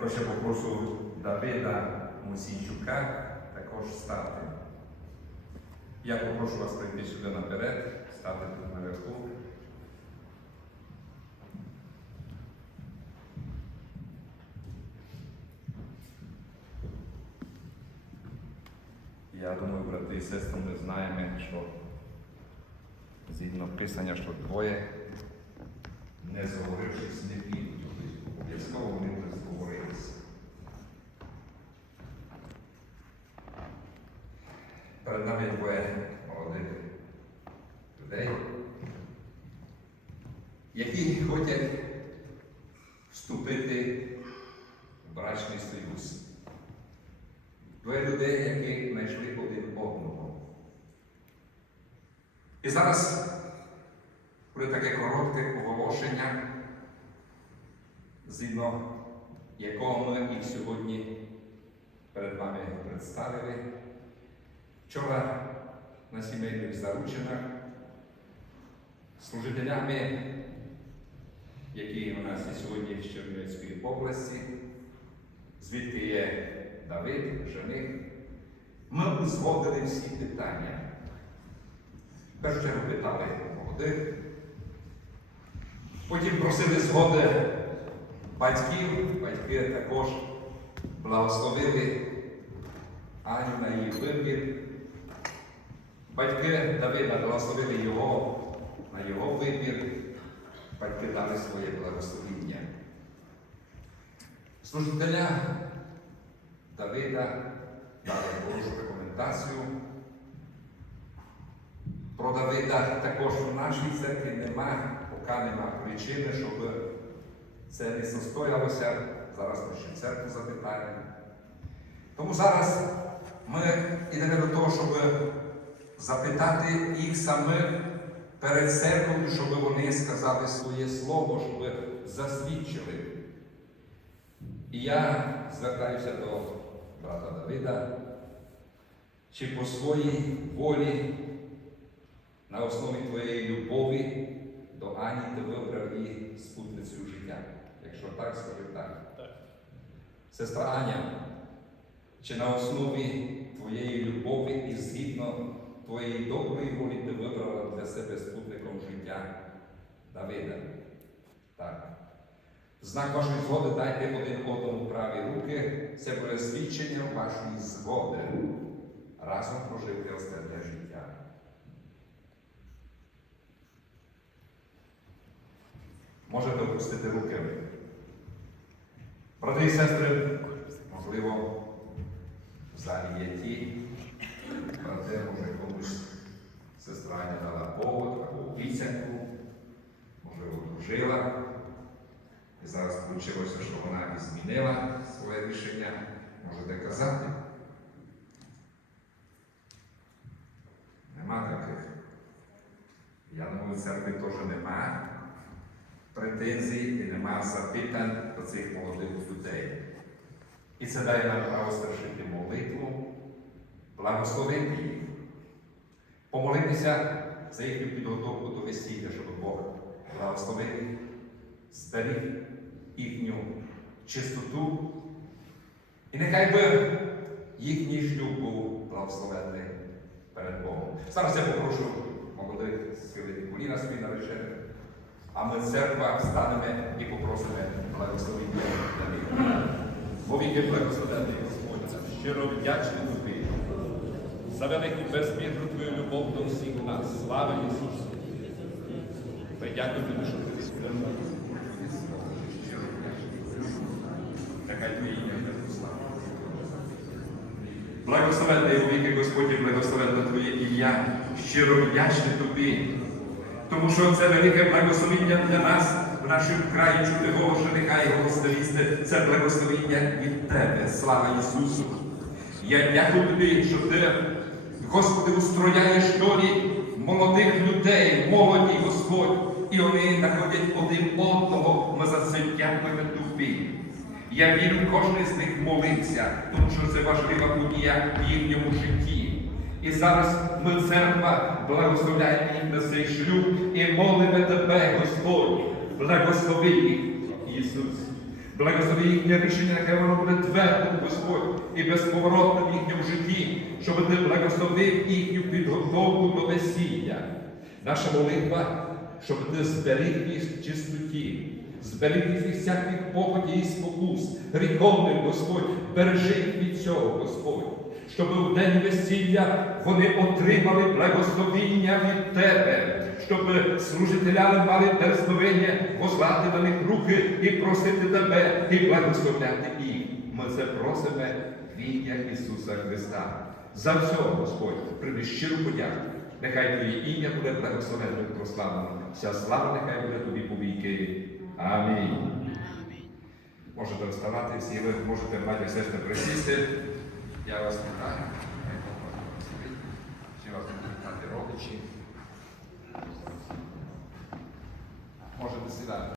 Також я попрошу Давида Мусійчука також стати. Я попрошу вас прийти сюди наперед, стати тут наверху. Я думаю, брати і сестри, ми знаємо, що згідно писання, що двоє, не зговорившись, не. Тобто Обов'язково вони вже Перед нами двоє молодих людей, які хочуть вступити в брачний союз. Двоє людей, які знайшли один одного. І зараз буде таке коротке оголошення, згідно якого ми їх сьогодні перед вами представили. Вчора на сімейних заручинах служителями, які у нас є сьогодні з Чернівецької області, звідки є Давид, жених, ми узгодили всі питання. В першу чергу питали молодих, потім просили згоди батьків, батьки також благословили Аню на її вибір. Батьки Давида благословили його на його вибір, батьки дали своє благословіння. Служителя Давида дали Божу рекомендацію. Про Давида також в нашій церкві нема, поки нема причини, щоб це не состоялося. Зараз ми ще церкву запитаємо. Тому зараз ми йдемо до того, щоб запитати їх самих перед церквою, щоб вони сказали своє слово, щоб засвідчили. І я звертаюся до брата Давида, чи по своїй волі, на основі твоєї любові до Ані ти вибрав її спутницю життя. Якщо так, скажи так. Так. Сестра Аня, чи на основі твоєї любові і твоєї доброї волі ти вибрала для себе спутником життя Давида? Так. Знак вашої згоди дайте один одному праві руки. Це буде свідчення вашої згоди. Разом прожити останнє життя. Можете опустити руки. Брати і сестри, можливо, в залі є ті, брати, не дала повод або обіцянку, можливо, дружила. І зараз вийшло, що вона і змінила своє рішення. Можете казати. Нема таких. Я думаю, в церкві теж нема претензій і нема запитань до цих молодих людей. І це дає нам право свершити молитву, благословити їх, помолитися за їхню підготовку до весілля, щоб Бог благословив зберіг їхню чистоту. І нехай би їхній шлюб був благословений перед Богом. Зараз я попрошу молодих схилити коліна свої наречених, а ми церква встанемо і попросимо благословення для них. Вовіки благословений Господь, щиро вдячний за велику безмірну твою любов до всіх нас. Слава Ісусу! Ми дякуємо тобі, що ти відкрив. Нехай твоє ім'я слава. Благословенний віки Господь, і благословенне Твоє ім'я, щиро вдячний Тобі, тому що це велике благословіння для нас, в нашому краї чути голос жениха і голос невісти. Це благословіння від Тебе. Слава Ісусу! Я дякую Тобі, що Ти, Господи, устрояєш долі молодих людей, молоді, Господь, і вони знаходять один одного. Ми за це дякуємо Тобі. Я вірю, кожен з них молився, тому що це важлива подія в їхньому житті. І зараз ми, церква, благословляємо їх на цей шлюб і молимо Тебе, Господь, благослови їх, Ісус. Благослови їхнє рішення, нехай воно буде Господь, і безповоротним в їхньому житті, щоб ти благословив їхню підготовку до весілля. Наша молитва, щоб ти зберіг їх чистоті, зберіг їх від всяких похоті і спокус, гріховних, Господь, бережи їх від цього, Господь. Щоб у день весілля вони отримали благословіння від Тебе, щоб служителями мали дерзновення возлати на них руки і просити Тебе, і благословляти їх. Ми це просимо в ім'я Ісуса Христа. За все, Господь, прийми щиру подяку. Нехай Твоє ім'я буде благословенним прославлено. Вся слава нехай буде тобі повійки. Амінь. Можете розставатись і ви можете мати все ж присісти. Я вас вітаю. Ще вас будуть вітати родичі. Можете сідати.